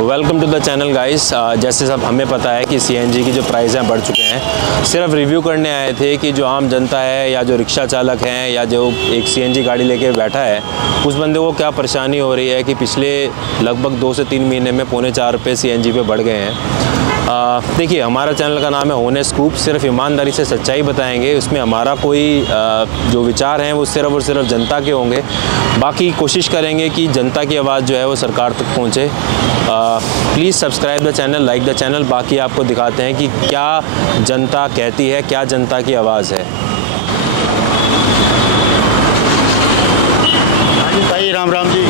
Welcome to the channel guys. जैसे सब हमें पता है कि सीएनजी की जो प्राइस हैं बढ़ चुके हैं। सिर्फ रिव्यू करने आए थे कि जो आम जनता है या जो रिक्शा चालक हैं या जो एक सीएनजी गाड़ी लेके बैठा है उस बंदे को क्या परेशानी हो रही है कि पिछले लगभग 2 से 3 महीने में ₹4.25 सीएनजी पे बढ़ गए हैं। देखिए, हमारा चैनल का नाम है ऑनेस्ट स्कूप। सिर्फ ईमानदारी से सच्चाई बताएंगे, उसमें हमारा कोई जो विचार हैं वो सिर्फ और सिर्फ जनता के होंगे। बाकी कोशिश करेंगे कि जनता की आवाज़ जो है वो सरकार तक पहुँचे। Please subscribe the channel, like the channel. बाकी आपको दिखाते हैं कि क्या जनता कहती है, क्या जनता की आवाज़ है। भाई राम राम जी,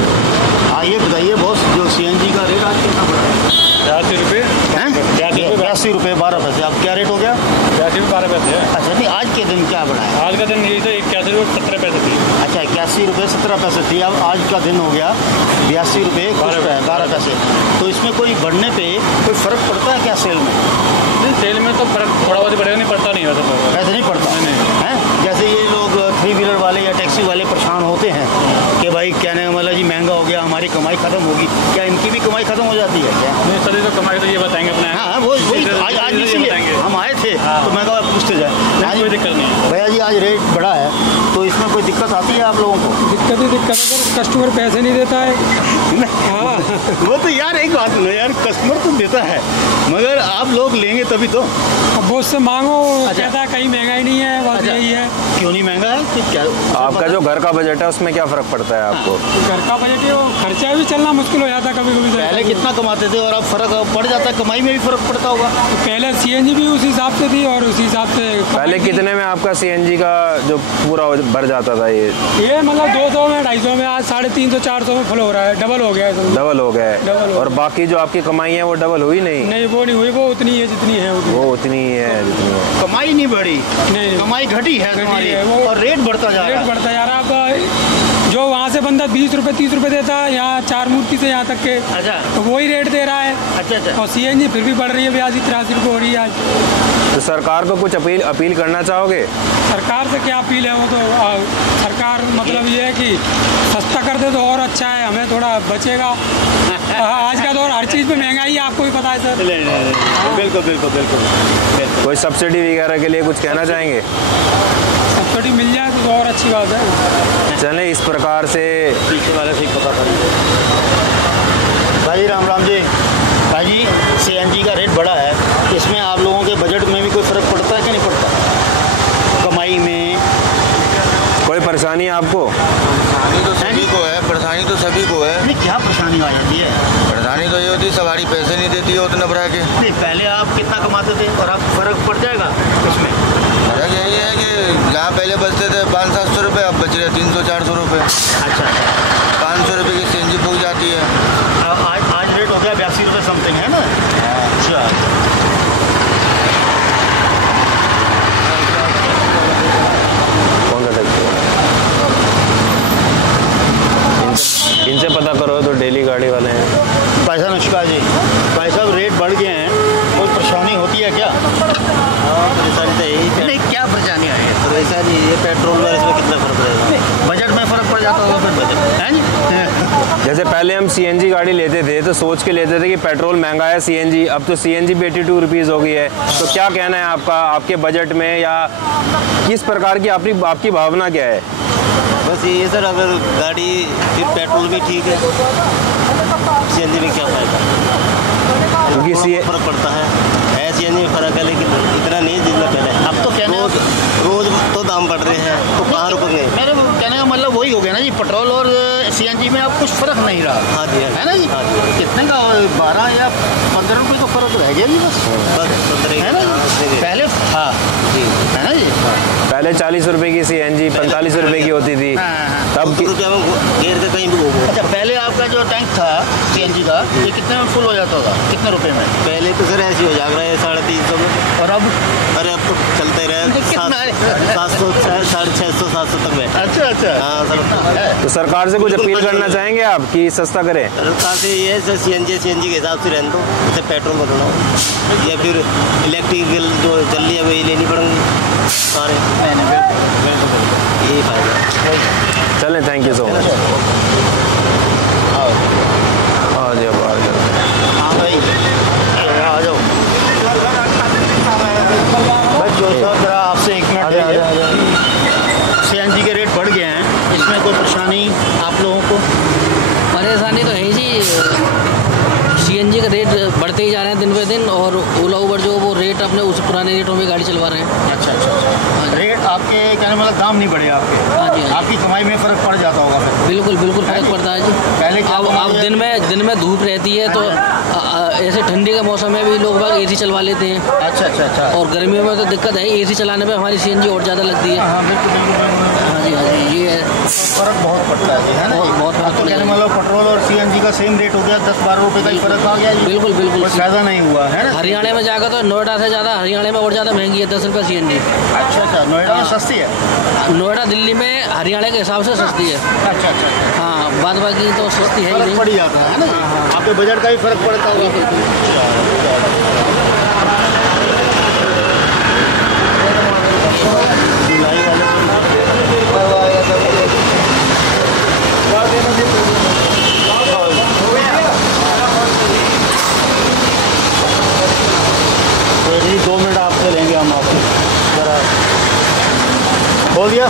आइए बताइए बॉस, जो सीएनजी का रेट आज कितना पड़ा है? ₹82 हैं? ₹82 12 पैसे। अब क्या रेट हो गया? 82 में 12 पैसे है। अच्छा, नहीं आज के दिन क्या बढ़ा है? आज का दिन यही था, 81 रुपये 17 पैसे थी। अच्छा, ₹81 17 पैसे थी, अब आज का दिन हो गया ₹82 12 पैसे। तो इसमें कोई बढ़ने पे कोई फ़र्क पड़ता है क्या सेल में? नहीं, सेल में तो फर्क थोड़ा बहुत बढ़ेगा, नहीं पड़ता नहीं वैसे। वैसे नहीं पड़ता नहीं। हैं? जैसे ये लोग 3 व्हीलर वाले या टैक्सी वाले परेशान होते हैं कि भाई क्या नहीं मतलब जी महंगा हो गया, हमारी कमाई खत्म होगी। क्या इनकी भी कमाई खत्म हो जाती है क्या? नहीं सर, तो कमाई तो ये बताएंगे अपने। हाँ, वही आज इसीलिए हम आए थे। तो मैं कहा पूछते जाए। आज कोई दिक्कत नहीं है भैया जी, आज रेट बढ़ा है तो इसमें कोई दिक्कत आती है आप लोगों को? दिक्कत ही दिक्कत है सर, कस्टमर पैसे नहीं देता है। हाँ, वो तो यार एक बात नहीं यार, कस्टमर तो देता है मगर आप लोग लेंगे तभी तो। अब बहुत से मांगो, कहता है कहीं महंगाई नहीं है, बस अच्छा। यही है। क्यों नहीं महंगा है कि क्या? आपका जो घर का बजट है उसमें क्या फ़र्क पड़ता है आपको? घर का बजट है, वो खर्चा भी चलना मुश्किल हो जाता कभी कभी। पहले कितना कमाते थे और अब फर्क पड़ जाता है, कमाई में भी फर्क पड़ता होगा। पहले सीएनजी भी उस हिसाब से थी और उसी हिसाब से पहले कितने में आपका सीएनजी का जो पूरा भर जाता था? ये मतलब 200 में 250 में, आज 350 400 में फुल हो रहा है, डबल हो गया है। डबल हो गया डबल है। हो और बाकी जो आपकी कमाई है वो डबल हुई नहीं? नहीं, वो नहीं हुई, वो उतनी है जितनी है। वो उतनी ही है जितनी है। कमाई नहीं बढ़ी, नहीं, कमाई घटी है तुम्हारी, है वो। और रेट बढ़ता जा रहा रेट है। बढ़ता जा रहा है। अब जो वहाँ से बंदा 20 रुपये 30 रुपये देता है, यहाँ 4 मूर्ति से यहाँ तक के अच्छा तो वही रेट दे रहा है। अच्छा। और सीएनजी फिर भी बढ़ रही है, ब्याज 83 रुपये हो रही है आज। तो सरकार को कुछ अपील करना चाहोगे? सरकार से क्या अपील है? वो तो सरकार मतलब ये है कि सस्ता कर दे तो और अच्छा है, हमें थोड़ा बचेगा। आज का दौर हर चीज़ पे महंगाई है, आपको भी पता है सर। बिल्कुल बिल्कुल बिल्कुल। कोई सब्सिडी वगैरह के लिए कुछ कहना चाहेंगे? सब्सिडी मिल जाए तो और अच्छी बात है। चलें, इस प्रकार से पीछे वाले से पता भाई राम राम जी। भाई जी, सीएनजी का रेट बढ़ा है, इसमें आप लोगों के बजट में भी कोई फ़र्क पड़ता है कि नहीं पड़ता? कमाई में कोई परेशानी है आपको? परेशानी तो सभी को है, परेशानी तो सभी को है। नहीं, क्या परेशानी आ जाती है? परेशानी तो ये होती है सवारी पैसे नहीं देती है उतना बढ़ा के। नहीं, पहले आप कितना कमाते थे और अब फ़र्क पड़ जाएगा इसमें? फर्क यही है कि जहाँ पहले बचते थे 500-700 रुपये, अब बच रहे 300-400 रुपये। अच्छा। 500 रुपये की सीएनजी फूक जाती है। आज रेट हो गया ₹82 समथिंग, है ना? अच्छा। कौन सा टैक्सी? इनसे पता करो तो डेली गाड़ी वाले हैं। भाई साहब नमस्कार जी। भाई साहब, रेट बढ़ गए हैं, कोई परेशानी होती है क्या? परेशानी तो यही नहीं, क्या परेशानी आई है? परेशानी ये पेट्रोल में इसमें कितना फर्क पड़ेगा? बजट में फ़र्क पड़ जाता होगा फिर बजट, है जी? जैसे पहले हम सीएनजी गाड़ी लेते थे तो सोच के लेते थे कि पेट्रोल महंगा है सीएनजी, अब तो सीएनजी भी ₹82 हो गई है। तो क्या कहना है आपका, आपके बजट में या किस प्रकार की आपकी भावना क्या है? बस ये सर, अगर गाड़ी फिर पेट्रोल भी ठीक है, सीएनजी में क्या फ़ायदा? क्योंकि फर्क पड़ता है सीएनजी में फ़र्क है, लेकिन इतना नहीं जितना पहले। अब तो कहने रोज तो दाम बढ़ रहे हैं, तो कहाँ रुकेंगे? मेरे कहने का मतलब वही हो गया ना जी, पेट्रोल और सीएनजी में अब कुछ फ़र्क नहीं रहा। हाँ जी, है ना जी? कितने का 12 या 15 रुपये का फ़र्क रह गया जी बस। है ना जी? पहले हाँ जी, है ना जी? पहले 40 रुपए की सीएनजी 45 रुपए की होती थी, तब ₹2 में घेर के कहीं भी घूमो। अच्छा, पहले आपका जो टैंक था सीएनजी का, ये कितने में फुल हो जाता था? कितने रुपए में? पहले तो सर ऐसे हो जा रहा है 350 में, और अब? अरे अब तो चलते रहे कितना है? 700 650 700 तक बैठा। अच्छा। हाँ सर, तो सरकार से कुछ अपील करना चाहेंगे आप कि सस्ता करें? सरकार से ये है सीएनजी के हिसाब से रहने दो, जैसे पेट्रोल बदलाओ या फिर इलेक्ट्रिकल जो चल रही है वही लेनी पड़ेंगी सारे। यही फायदा। चलें, थैंक यू सो मच। हाँ जी, अब आ जाते हैं। ही जा रहे हैं दिन पे दिन, और ओला उबर जो वो रेट अपने उस पुराने रेटों में गाड़ी चलवा रहे हैं। अच्छा अच्छा अच्छा। रेट आपके कहने मतलब दाम नहीं बढ़े आपके? हाँ जी, आपकी कमाई में फ़र्क पड़ जाता होगा फिर? बिल्कुल बिल्कुल फ़र्क पड़ता है जी। पहले अब दिन में धूप रहती है तो ऐसे ठंडी के मौसम में भी लोग बाग एसी चलवा लेते हैं। अच्छा अच्छा अच्छा। और गर्मियों में तो दिक्कत है, एसी चलाने में हमारी सीएनजी और ज़्यादा लगती है। हाँ बिल्कुल बिल्कुल। हाँ जी हाँ जी, ये फ़र्क बहुत पड़ता है ना? बहुत फ़र्क तो कहने पड़ेगा। मतलब पेट्रोल और सीएनजी का सेम रेट हो गया, 10-12 रुपये का ही फ़र्क आ गया जी। बिल्कुल बिल्कुल। कोई फ़ायदा नहीं हुआ है ना? हरियाणा में जाकर तो नोएडा से ज़्यादा हरियाणा में और ज़्यादा महंगी है 10 रुपये सीएनजी। अच्छा अच्छा। नोएडा में सस्ती है? नोएडा दिल्ली में हरियाणा के हिसाब से सस्ती है। अच्छा अच्छा। हाँ, बाद बाकी तो सस्ती है ही फ़र्क नहीं। पड़ जाता है ना? आपके बजट का ही फ़र्क पड़ता होगा। जी 2 मिनट आपसे लेंगे हम आपकी ज़रा बोल दिया।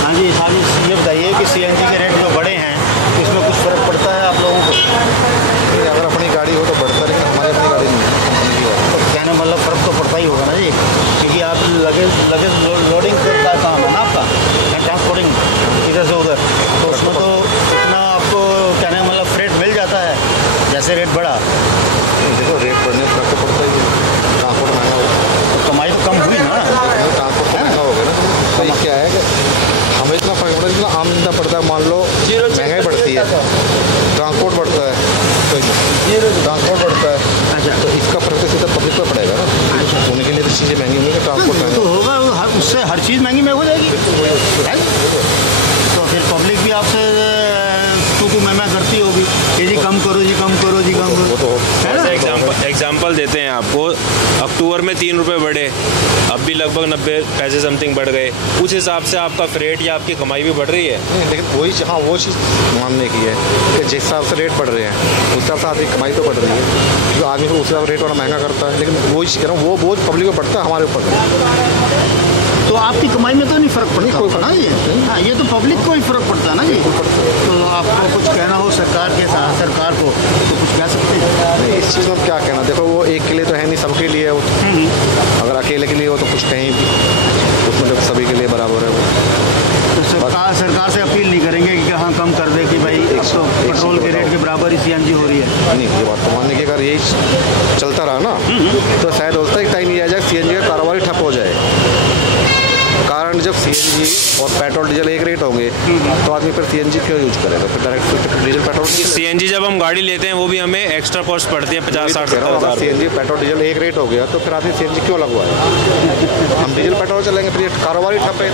हाँ जी ये बताइए कि सीएनजी के रेट जो बढ़े हैं इसमें कुछ फ़र्क पड़ता है आप लोगों को? अगर अपनी गाड़ी हो तो बढ़ता है, लेकिन हमारी अपनी गाड़ी नहीं है, कंपनी की है। तो कहने मतलब फ़र्क तो पड़ता ही होगा ना जी, क्योंकि आप लगेज लोडिंग का काम है ना आपका, ट्रांसपोर्टिंग इधर से उधर, तो उसमें तो इतना आपको कहने मतलब फ्रेट मिल जाता है जैसे रेट बढ़ा। देखो रेट बढ़ने से फर्क तो पड़ता ही है, ट्रांसपोर्ट महंगा होगा तो कमाई तो कम हुई ना? ट्रांसपोर्ट महंगा हो गया ना। तो ये क्या है कि हमें इतना फर्क पड़ता है, जितना आम जनता पड़ता है। मान लो महंगाई बढ़ती है, ट्रांसपोर्ट बढ़ता है, ट्रांसपोर्ट बढ़ता है, अच्छा तो इसका फर्क तो सीधा पब्लिक पर पड़ेगा ना। होने के लिए तो चीज़ें महंगी होंगी, ट्रांसपोर्ट महंगा तो होगा, उससे हर चीज़ महंगी में हो जाएगी। है? तो फिर पब्लिक भी आपसे तू मैं करती होगी कि जी कम करो जी, कम करो जी, कम करो, है ना? एग्जाम्पल देते हैं आपको, अक्टूबर में 3 रुपये बढ़े, अब भी लगभग 90 पैसे समथिंग बढ़ गए। उस हिसाब से आपका फ्रेट या आपकी कमाई भी बढ़ रही है। नहीं, लेकिन वही हाँ वो चीज़ मानने की है कि जिस हिसाब से रेट बढ़ रहे हैं उस हिसाब से आदमी कमाई तो बढ़ रही है, क्योंकि आदमी फिर उस हिसाब से रेट वाला महंगा करता है। लेकिन वही चीज़ कह रहा हूँ, वो बोझ पब्लिक को पड़ता है, हमारे ऊपर। तो आपकी कमाई में तो नहीं फ़र्क पड़ता कोई ना ये? हाँ, ये तो पब्लिक को ही फ़र्क पड़ता है ना जी। तो आपको कुछ कहना हो सरकार के साथ, सरकार को तो कुछ कह सकते हैं? इस चीज़ में क्या कहना, देखो वो एक के लिए तो है नहीं, सबके लिए है वो। अगर अकेले के लिए हो तो कुछ कहीं भी, उसमें जब सभी के लिए बराबर है वो। तो सरकार से अपील नहीं करेंगे कि हाँ कम कर दे कि भाई अब तो पेट्रोल के रेट के बराबर ही सीएनजी हो रही है? नहीं, ये बात तो मानने की, अगर यही चलता रहा ना तो शायद होता है एक टाइम ये आ जाए सीएनजी का कारोबार ही ठप हो जाए। कारण जब सीएनजी और पेट्रोल डीजल एक रेट होंगे तो आदमी फिर सीएनजी क्यों यूज करेगा, फिर डायरेक्ट डीजल पेट्रोल। सीएनजी जब हम गाड़ी लेते हैं वो भी हमें एक्स्ट्रा कॉस्ट पड़ती है 50-60 हज़ार। सीएनजी पेट्रोल डीजल एक रेट हो गया तो फिर आदमी सीएनजी क्यों लगवाए? हम डीजल पेट्रोल चलेंगे फिर ये कारोबार ही ठप है।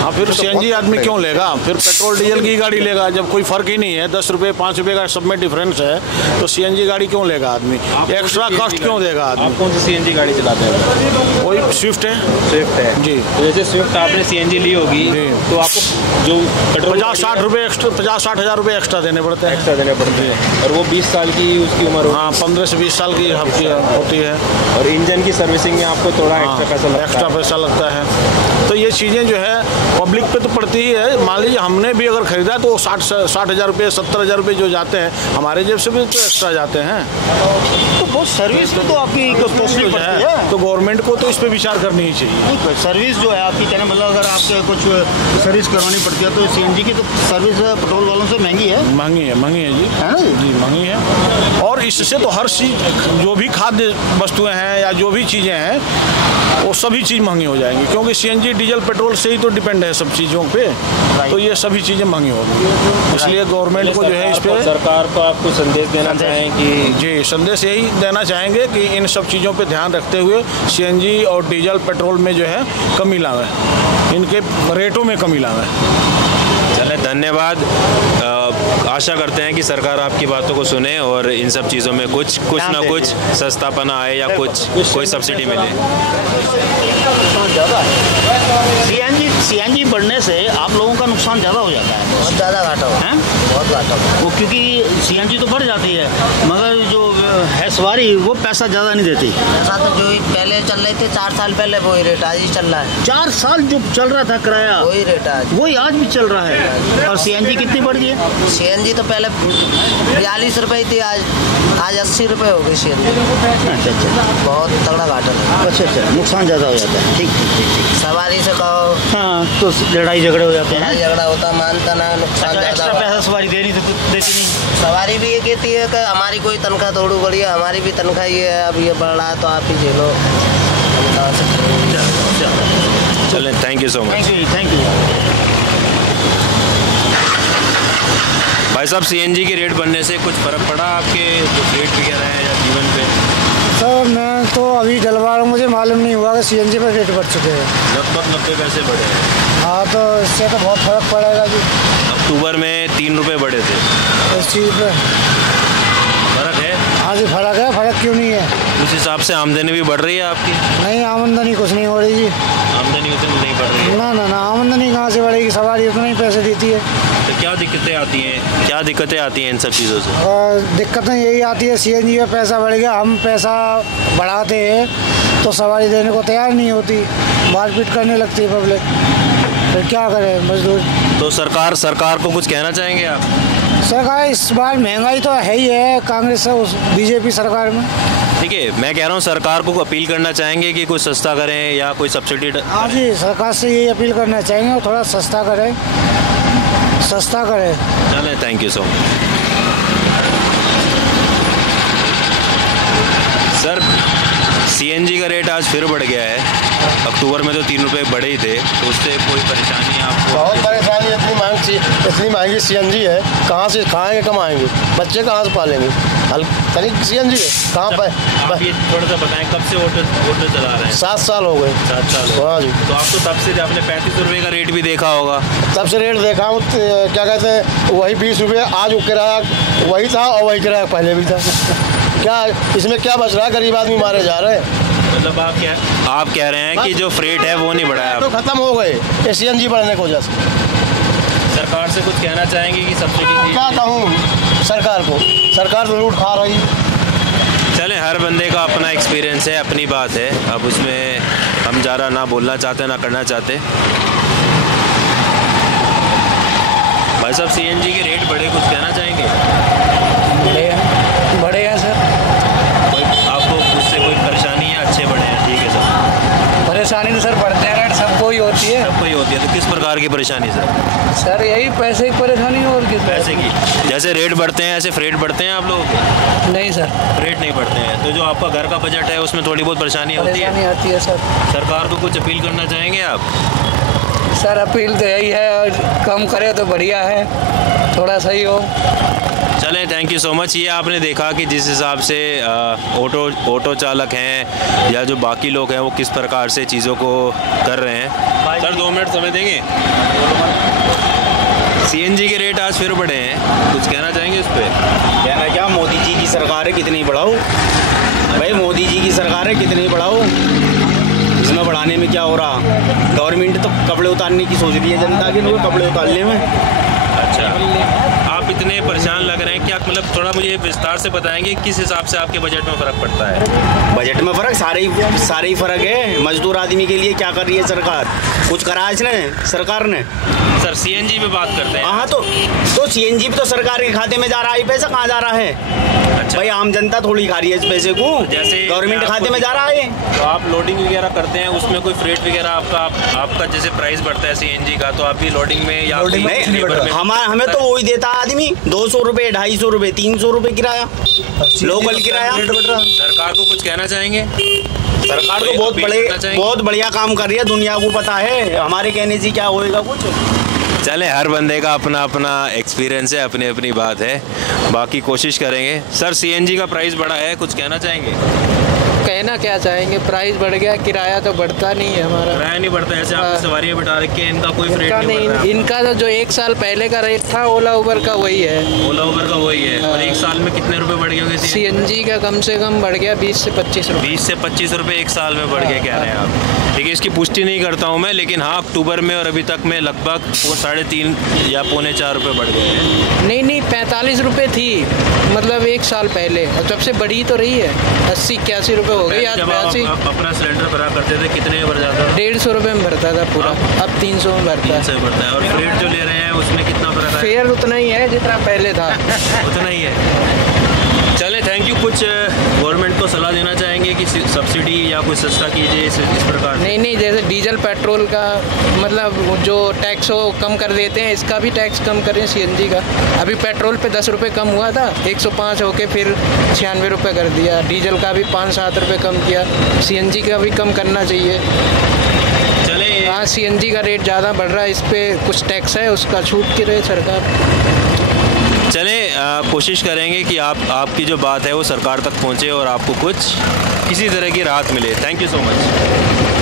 हाँ, फिर सीएनजी आदमी क्यों लेगा? फिर पेट्रोल डीजल की गाड़ी लेगा जब कोई फ़र्क ही नहीं है, 10 रुपये 5 रुपये का सब में डिफरेंस है, तो सीएनजी गाड़ी क्यों लेगा आदमी? एक्स्ट्रा कॉस्ट क्यों देगा आदमी? आप कौन सी सीएनजी गाड़ी चलाते हैं? वही स्विफ्ट है। स्विफ्ट है जी। तो जैसे स्विफ्ट आपने सीएनजी ली होगी तो आपको जो पेट्रोल 50-60 रुपये एक्स्ट्रा, 50-60 हज़ार रुपये एक्स्ट्रा देने पड़ते हैं। एक्स्ट्रा देने पड़ते हैं, और वो 20 साल की उसकी उम्र हाँ, 15 से 20 साल की होती है। और इंजन की सर्विसिंग में आपको थोड़ा एक्स्ट्रा पैसा लगता है। एक्स्ट्रा पैसा लगता है। तो ये चीज़ें जो है पब्लिक पे तो पड़ती ही है। मान लीजिए हमने भी अगर ख़रीदा तो 60 हज़ार रुपये 70 हज़ार रुपये जो जाते हैं हमारे जेब से भी तो एक्स्ट्रा जाते हैं। तो बहुत सर्विस तो आपकी कॉस्टली पड़ती है, तो गवर्नमेंट को तो इस पर विचार करनी ही चाहिए। सर्विस जो है आपकी कहने मतलब अगर आपके कुछ सर्विस करवानी पड़ती है तो सीएनजी की तो सर्विस पेट्रोल वालों से महंगी है। महंगी है जी, है ना जी महंगी है। और इससे तो हर चीज़, जो भी खाद्य वस्तुएं हैं या जो भी चीज़ें हैं वो सभी चीज़ महंगी हो जाएंगी, क्योंकि सीएनजी डीजल पेट्रोल से ही तो डिपेंड है सब चीज़ों पे। तो ये सभी चीज़ें महंगी होगी, इसलिए गवर्नमेंट को जो है इस पर, सरकार को आपको संदेश देना चाहें कि जी संदेश यही देना चाहेंगे कि इन सब चीज़ों पे ध्यान रखते हुए सीएनजी और डीजल पेट्रोल में जो है कमी लावें, इनके रेटों में कमी लावें। चलें, धन्यवाद। आशा करते हैं कि सरकार आपकी बातों को सुने और इन सब चीज़ों में कुछ ना कुछ सस्तापना आए या कोई सब्सिडी मिले। ज़्यादा है सीएनजी बढ़ने से आप लोगों का नुकसान ज़्यादा हो जाता है। बहुत ज़्यादा घाटा हो, हैं? बहुत घाटा हो। वो क्योंकि सीएनजी तो बढ़ जाती है मगर जो है सवारी वो पैसा ज़्यादा नहीं देती। ऐसा तो जो पहले चल रहे थे 4 साल पहले वही रेट आज ही चल रहा है। 4 साल जो चल रहा था किराया वही रेट आज, वही आज भी चल रहा है। और सीएनजी कितनी बढ़ गई है? सीएनजी तो पहले 42 रुपये थी, आज 80 रुपये हो गई सीएनजी। अच्छा, बहुत तगड़ा घाटा है। अच्छा, नुकसान ज़्यादा हो जाता है। ठीक। सवारी से कहो हाँ, तो लड़ाई झगड़े हो जाते हैं। लड़ाई झगड़ा होता, मानता ना, नुकसान ज़्यादा। एक्स्ट्रा पैसा सवारी देती नहीं। सवारी भी ये कहती है कि हमारी कोई तनख्वाह थोड़ी बड़ी है, हमारी भी तनख्वाह ये है, अब ये बढ़ रहा है तो आप ही झेलो। चलें, thank you so much. Thank you. भाई साहब, सीएनजी के रेट बनने से कुछ फ़र्क पड़ा आपके जो रेट वगैरह है या जीवन पे? सर मैं तो अभी डलवा रहा हूँ, मुझे मालूम नहीं हुआ कि सीएनजी पर रेट बढ़ चुके हैं। लगभग 90 पैसे बढ़े हैं। हाँ, तो इससे तो बहुत फ़र्क पड़ेगा जी। अक्टूबर में 3 रुपये बढ़े थे। इस चीज़ पर फ़र्क है? हाँ जी, फ़र्क है। फ़र्क क्यों नहीं है? उस हिसाब से आमदनी भी बढ़ रही है आपकी? नहीं, आमदनी कुछ नहीं हो रही जी। आमदनी उतनी नहीं बढ़ रही है? ना, आमदनी कहाँ से बढ़ेगी? सवारी उतना ही पैसे देती है। तो क्या दिक्कतें आती हैं इन सब चीज़ों से? दिक्कतें यही आती है, सीएनजी का पैसा बढ़ गया, हम पैसा बढ़ाते हैं तो सवारी देने को तैयार नहीं होती, मारपीट करने लगती है पब्लिक। फिर क्या करें मजदूर? तो सरकार को कुछ कहना चाहेंगे आप? सरकार इस बार महंगाई तो है ही है, कांग्रेस उस बीजेपी सरकार में। ठीक है, मैं कह रहा हूँ सरकार को अपील करना चाहेंगे कि कुछ सस्ता करें या कोई सब्सिडी? हाँ जी, सरकार से यही अपील करना चाहेंगे और थोड़ा सस्ता करें। चलें, thank you so much. Sir, CNG का रेट आज फिर बढ़ गया है। अक्टूबर में तो 3 रुपये बढ़े ही थे, तो उससे कोई परेशानी आपको? बहुत परेशानी। इतनी महंगी सीएनजी है, कहाँ से खाएंगे कमाएंगे, बच्चे कहाँ से पालेंगे? तनिक सीएनजी है कहाँ पर? आप ये थोड़ा सा बताएं, कब से ऑटो चला रहे हैं? 7 साल हो गए। 7 साल? हाँ जी। तो आपको तब से आपने 35 रुपये का रेट भी देखा होगा? तब से रेट देखा हूँ, क्या कहते हैं, वही 20 रुपये आज किराया वही था और वही किराया पहले भी था। क्या इसमें क्या बच रहा है? गरीब आदमी मारे जा रहे हैं। मतलब आप कह रहे हैं कि जो फ्रेट है वो नहीं बढ़ाया? तो खत्म हो गए सीएनजी बढ़ने की वजह से। सरकार से कुछ कहना चाहेंगे कि सब्सिडी? क्या कहूँ सरकार तो लूट खा रही। चलें, हर बंदे का अपना एक्सपीरियंस है, अपनी बात है, अब उसमें हम ज़्यादा ना बोलना चाहते ना करना चाहते। भाई साहब, सीएनजी के रेट बढ़े, कुछ कहना चाहेंगे? बढ़े हैं सर। आपको उससे कोई परेशानी है? अच्छे बढ़े हैं, ठीक है सर। परेशानी तो सर बढ़ते हैं, रेट सबको ही होती है। सबको ही होती है, तो किस प्रकार की परेशानी सर? यही पैसे की परेशानी और किस? पैसे की? जैसे रेट बढ़ते हैं ऐसे फ्रेट बढ़ते हैं आप लोगों के? नहीं सर, फ्रेट नहीं बढ़ते हैं। तो जो आपका घर का बजट है उसमें थोड़ी बहुत परेशानी होती है सर। सरकार को कुछ अपील करना चाहेंगे आप? सर अपील तो यही है, कम करे तो बढ़िया है, थोड़ा सही हो। चलें, थैंक यू सो मच। ये आपने देखा कि जिस हिसाब से ऑटो चालक हैं या जो बाकी लोग हैं वो किस प्रकार से चीज़ों को कर रहे हैं। सर 2 मिनट समय देंगे? सीएनजी के रेट आज फिर बढ़े हैं, कुछ कहना चाहेंगे उस पर? कहना क्या, मोदी जी की सरकार है, कितनी बढ़ाओ भाई, मोदी जी की सरकार है, कितनी बढ़ाओ। इसमें बढ़ाने में क्या हो रहा? गवर्नमेंट तो कपड़े उतारने की सोच रही है जनता के, लोग कपड़े उतारने में। अच्छा, आप इतने परेशान लग रहे हैं, क्या मतलब थोड़ा मुझे विस्तार से बताएंगे किस हिसाब से आपके बजट में फ़र्क पड़ता है? बजट में फ़र्क सारे ही फ़र्क है। मजदूर आदमी के लिए क्या कर रही है सरकार? कुछ करा इसने सरकार ने? सर सीएनजी पे बात करते हैं। हाँ, तो सीएनजी पे तो सरकार के खाते में जा रहा है, पैसा कहाँ जा रहा है? अच्छा भाई, आम जनता थोड़ी खा रही है इस पैसे को, जैसे गवर्नमेंट खाते में जा रहा है। तो आप लोडिंग वगैरह करते हैं, उसमें कोई फ्रेट वगैरह आपका जैसे प्राइस बढ़ता है सीएनजी का, तो आप भी लोडिंग में या हमें तो वही देता आदमी, 200 रुपये, 250 रुपये, 300 रुपये किराया, लोकल किराया। सरकार को कुछ कहना चाहेंगे? सरकार तो बहुत बढ़िया काम कर रही है, दुनिया को पता है, हमारे कहने से क्या होएगा कुछ। चले, हर बंदे का अपना अपना एक्सपीरियंस है, अपनी अपनी बात है, बाकी कोशिश करेंगे। सर सीएनजी का प्राइस बढ़ा है, कुछ कहना चाहेंगे? कहना क्या चाहेंगे, प्राइस बढ़ गया, किराया तो बढ़ता नहीं है हमारा। किराया नहीं बढ़ता, ऐसे आपने सवारियाँ बिठा रखी है, इनका कोई रेट नहीं बढ़ रहा? इनका तो जो 1 साल पहले का रेट था ओला उबर का वही है। ओला उबर का वही है, और 1 साल में कितने रुपए बढ़ गए होंगे? सीएनजी का कम से कम बढ़ गया 20 से 25 रुपये। 20 से 25 रुपये एक साल में बढ़ गए कह रहे हैं आप। देखिए इसकी पुष्टि नहीं करता हूँ मैं, लेकिन हाँ अक्टूबर में और अभी तक में लगभग 3.5 या 3.25 रुपये बढ़ गए हैं। नहीं 45 रुपये थी मतलब एक साल पहले, और जब से बढ़ी तो रही है 80-81 रुपये हो गई। आज जब आप अपना सिलेंडर भरा करते थे कितने में भर जाता था? 150 रुपये में भरता था पूरा, अब 300 में भरता है। 300 भरता है। और फ्रेट जो ले रहे हैं उसमें कितना फर्क है? फेयर उतना ही है जितना पहले था। उतना ही है। चले, थैंक यू। कुछ गवर्नमेंट को सलाह देना चाहेंगे कि सब्सिडी या कुछ सस्ता कीजिए इस प्रकार? नहीं, जैसे डीजल पेट्रोल का मतलब जो टैक्स हो कम कर देते हैं, इसका भी टैक्स कम करें सीएनजी का। अभी पेट्रोल पे 10 रुपये कम हुआ था, 105 होके फिर 96 रुपये कर दिया। डीजल का भी 5-7 रुपये कम किया, सीएनजी का भी कम करना चाहिए। चले, हाँ सीएनजी का रेट ज़्यादा बढ़ रहा है, इस पर कुछ टैक्स है उसका छूट के रहे सरकार। चले, कोशिश करेंगे कि आपकी जो बात है वो सरकार तक पहुंचे और आपको कुछ किसी तरह की राहत मिले। Thank you so much.